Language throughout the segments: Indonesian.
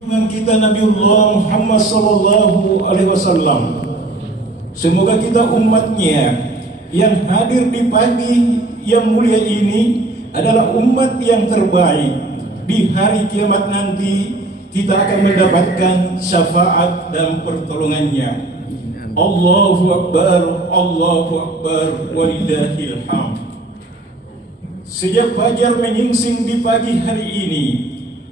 Dengan kita Nabiullah Muhammad sallallahu alaihi wasallam. Semoga kita umatnya yang hadir di pagi yang mulia ini adalah umat yang terbaik. Di hari kiamat nanti kita akan mendapatkan syafaat dan pertolongannya. Allahu Akbar, Allahu Akbar, walillahil hamd. Sejak fajar menyingsing di pagi hari ini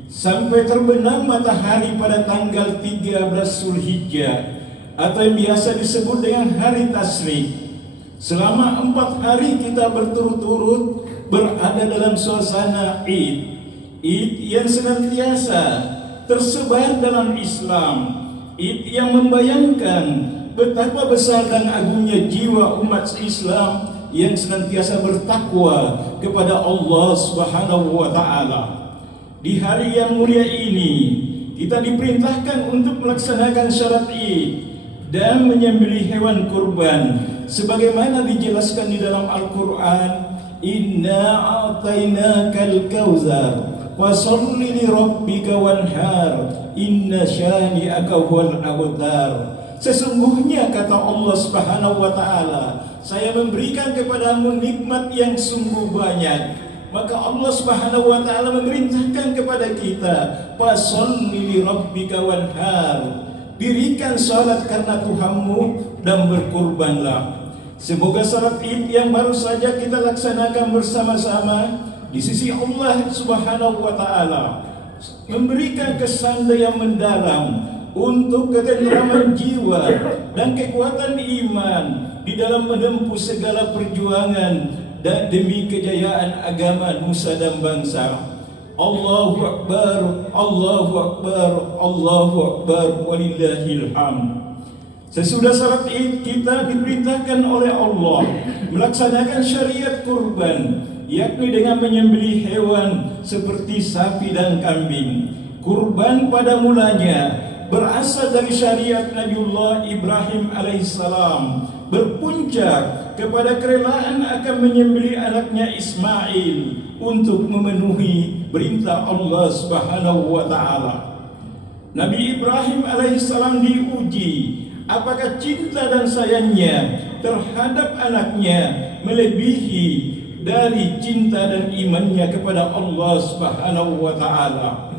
sampai terbenam matahari pada tanggal 13 Zulhijjah atau yang biasa disebut dengan hari Tasyrik. Selama 4 hari kita berturut-turut berada dalam suasana Id. Id yang senantiasa tersebar dalam Islam. Id yang membayangkan betapa besar dan agungnya jiwa umat Islam yang senantiasa bertakwa kepada Allah Subhanahu wa taala. Di hari yang mulia ini kita diperintahkan untuk melaksanakan syarat Id dan menyembelih hewan kurban sebagaimana dijelaskan di dalam Al-Qur'an, inna a'tainakal kautsar fasholli li rabbika wanhar inna syani'aka huwal abtar. Sesungguhnya kata Allah Subhanahu wa taala, saya memberikan kepadamu nikmat yang sungguh banyak. Maka Allah Subhanahu wa taala memerintahkan kepada kita, fasholli li rabbika wanhar, dirikan salat karena Tuhanmu dan berkurbanlah. Semoga salat Id yang baru saja kita laksanakan bersama-sama di sisi Allah Subhanahu wa taala memberikan kesan yang mendalam untuk ketenteraman jiwa dan kekuatan iman di dalam menempuh segala perjuangan dan demi kejayaan agama nusa dan bangsa. Allahu Akbar, Allahu Akbar, Allahu Akbar, walillahil hamd. Sesudah salat Id kita diperintahkan oleh Allah melaksanakan syariat kurban, yakni dengan menyembelih hewan seperti sapi dan kambing. Kurban pada mulanya berasal dari syariat Nabiullah Ibrahim alaihissalam, berpuncak kepada kerelaan akan menyembelih anaknya Ismail untuk memenuhi perintah Allah Subhanahu wa taala. Nabi Ibrahim alaihissalam diuji apakah cinta dan sayangnya terhadap anaknya melebihi dari cinta dan imannya kepada Allah Subhanahu wa taala.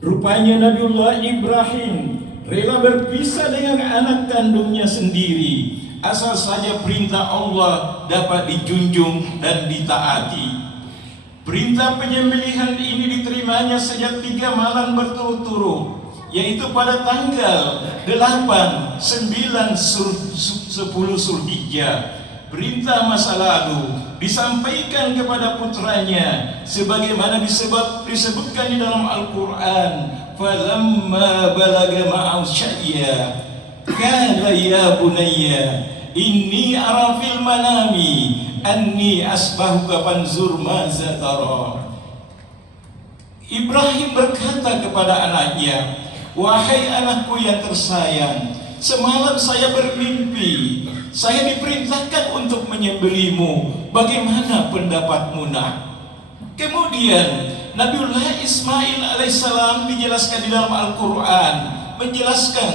Rupanya Nabiullah Ibrahim rela berpisah dengan anak kandungnya sendiri asal saja perintah Allah dapat dijunjung dan ditaati. Perintah penyembelihan ini diterimanya sejak 3 malam berturut-turut, yaitu pada tanggal 8, 9, 10 Zulhijjah. Perintah masa lalu disampaikan kepada putranya sebagaimana disebutkan di dalam Al-Qur'an, falamma balaga ma'ahu sya'ya qala ya bunayya inni ara fil manami anni asbahuka fanzur maza tara. Ibrahim berkata kepada anaknya, wahai anakku yang tersayang, semalam saya bermimpi, saya diperintahkan untuk menyembelihmu. Bagaimana pendapatmu nak? Kemudian Nabiullah Ismail alaihissalam dijelaskan di dalam Al-Quran, menjelaskan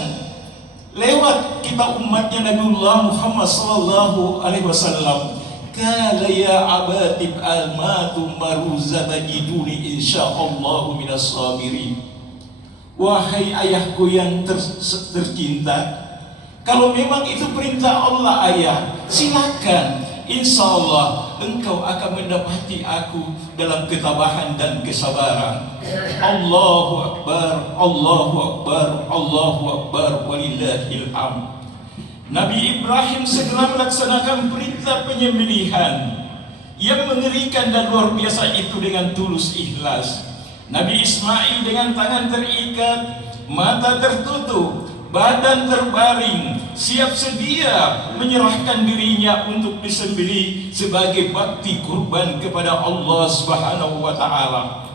lewat kita umatnya Nabiullah Muhammad sallallahu alaihi wasallam, kala ya abatib almatu maruzata jiduni insyaallahu minas sabirin. Wahai ayahku yang tercinta, kalau memang itu perintah Allah ayah, silakan, insya Allah engkau akan mendapati aku dalam ketabahan dan kesabaran. Allahu Akbar, Allahu Akbar, Allahu Akbar, walillahil hamd. Nabi Ibrahim segera melaksanakan perintah penyembelihan yang mengerikan dan luar biasa itu dengan tulus ikhlas. Nabi Ismail dengan tangan terikat, mata tertutup, badan terbaring, siap sedia menyerahkan dirinya untuk disembelih sebagai bakti kurban kepada Allah Subhanahu wa taala.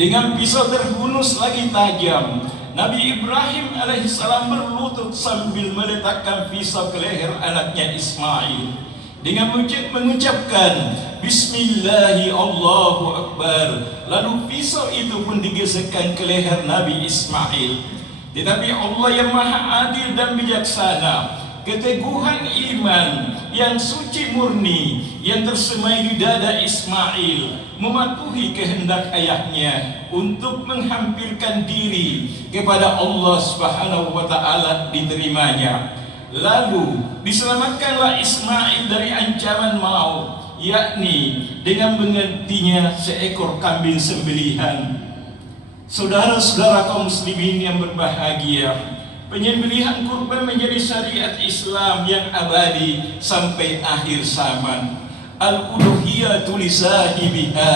Dengan pisau terhunus lagi tajam, Nabi Ibrahim alaihissalam berlutut sambil meletakkan pisau ke leher anaknya Ismail. dengan mengucapkan Bismillahi Allahu Akbar. Lalu pisau itu pun digesekkan ke leher Nabi Ismail. Tetapi Allah yang maha adil dan bijaksana, keteguhan iman yang suci murni yang tersemai di dada Ismail mematuhi kehendak ayahnya untuk menghampirkan diri kepada Allah Subhanahu wa taala, diterimanya. Lalu diselamatkanlah Ismail dari ancaman maut, yakni dengan menggantinya seekor kambing sembelihan. Saudara-saudara kaum muslimin yang berbahagia, penyembelihan kurban menjadi syariat Islam yang abadi sampai akhir zaman. Al-uluhiyatu li sahibiha.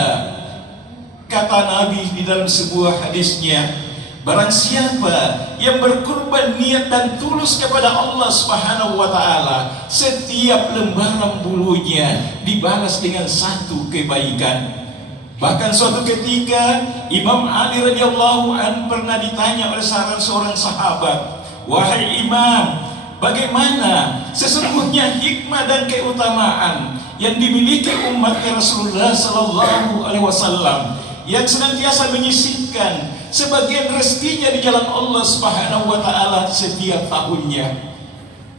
Kata Nabi di dalam sebuah hadisnya, barang siapa yang berkurban niat dan tulus kepada Allah Subhanahu wa taala, setiap lembaran bulunya dibalas dengan satu kebaikan. Bahkan suatu ketika Imam Ali radhiyallahu an pernah ditanya oleh salah seorang sahabat, "Wahai Imam, bagaimana sesungguhnya hikmah dan keutamaan yang dimiliki umat Rasulullah sallallahu alaihi wasallam yang senantiasa menyisihkan sebagian rezekinya di jalan Allah Subhanahu wa taala setiap tahunnya?"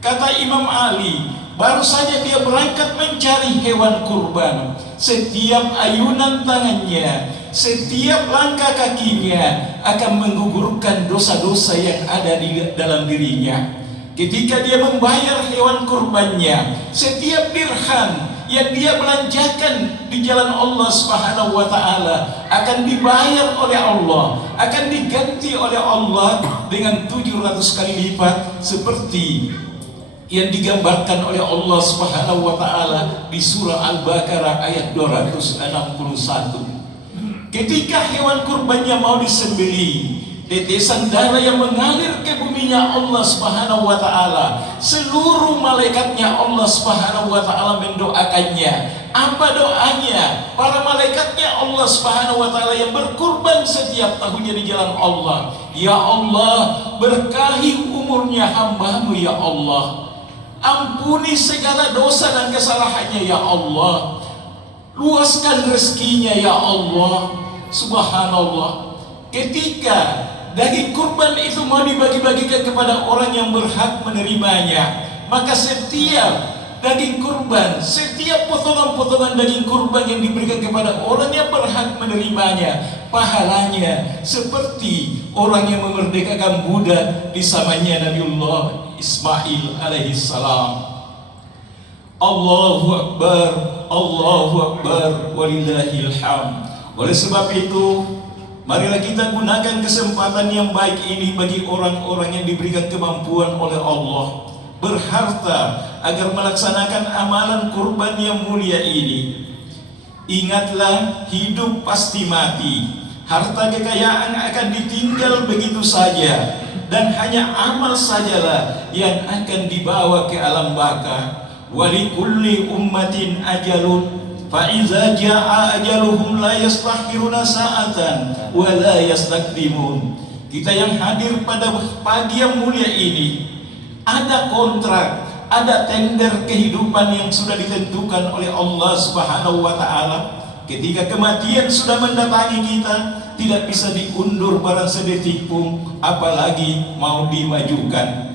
Kata Imam Ali, baru saja dia berangkat mencari hewan kurban, setiap ayunan tangannya, setiap langkah kakinya akan menggugurkan dosa-dosa yang ada di dalam dirinya. Ketika dia membayar hewan kurbannya, setiap dirham yang dia belanjakan di jalan Allah Subhanahu wa taala akan dibayar oleh Allah, akan diganti oleh Allah dengan 700 kali lipat seperti yang digambarkan oleh Allah Subhanahu wa taala di surah Al-Baqarah ayat 261. Ketika hewan kurbannya mau disembelih, tetesan darah yang mengalir ke buminya Allah Subhanahu wa taala, seluruh malaikatnya Allah Subhanahu wa taala mendoakannya. Apa doanya? Para malaikatnya Allah Subhanahu wa taala yang berkurban setiap tahunnya di jalan Allah. Ya Allah, berkahi umurnya hamba-Mu ya Allah. Ampuni segala dosa dan kesalahannya ya Allah. Luaskan rezekinya ya Allah. Subhanallah. Ketika daging kurban itu mau dibagi-bagikan kepada orang yang berhak menerimanya, maka setiap daging kurban, setiap potongan-potongan daging kurban yang diberikan kepada orang yang berhak menerimanya, pahalanya seperti orang yang memerdekakan budak di zamannya Nabiullah Ismail alaihi salam. Allahu Akbar, Allahu Akbar, walillahil hamd. Oleh sebab itu, marilah kita gunakan kesempatan yang baik ini bagi orang-orang yang diberikan kemampuan oleh Allah berharta agar melaksanakan amalan kurban yang mulia ini. Ingatlah, hidup pasti mati. Harta kekayaan akan ditinggal begitu saja, dan hanya amal sajalah yang akan dibawa ke alam baka. Walikulli ummatin ajalun, fa iza jaa ajaluhum la yastakhiruna sa'atan wa la yastakdimun. Kita yang hadir pada pagi yang mulia ini, ada kontrak, ada tender kehidupan yang sudah ditentukan oleh Allah Subhanahu wa taala. Ketika kematian sudah mendatangi kita, tidak bisa diundur barang sedetik pun, apalagi mau dimajukan.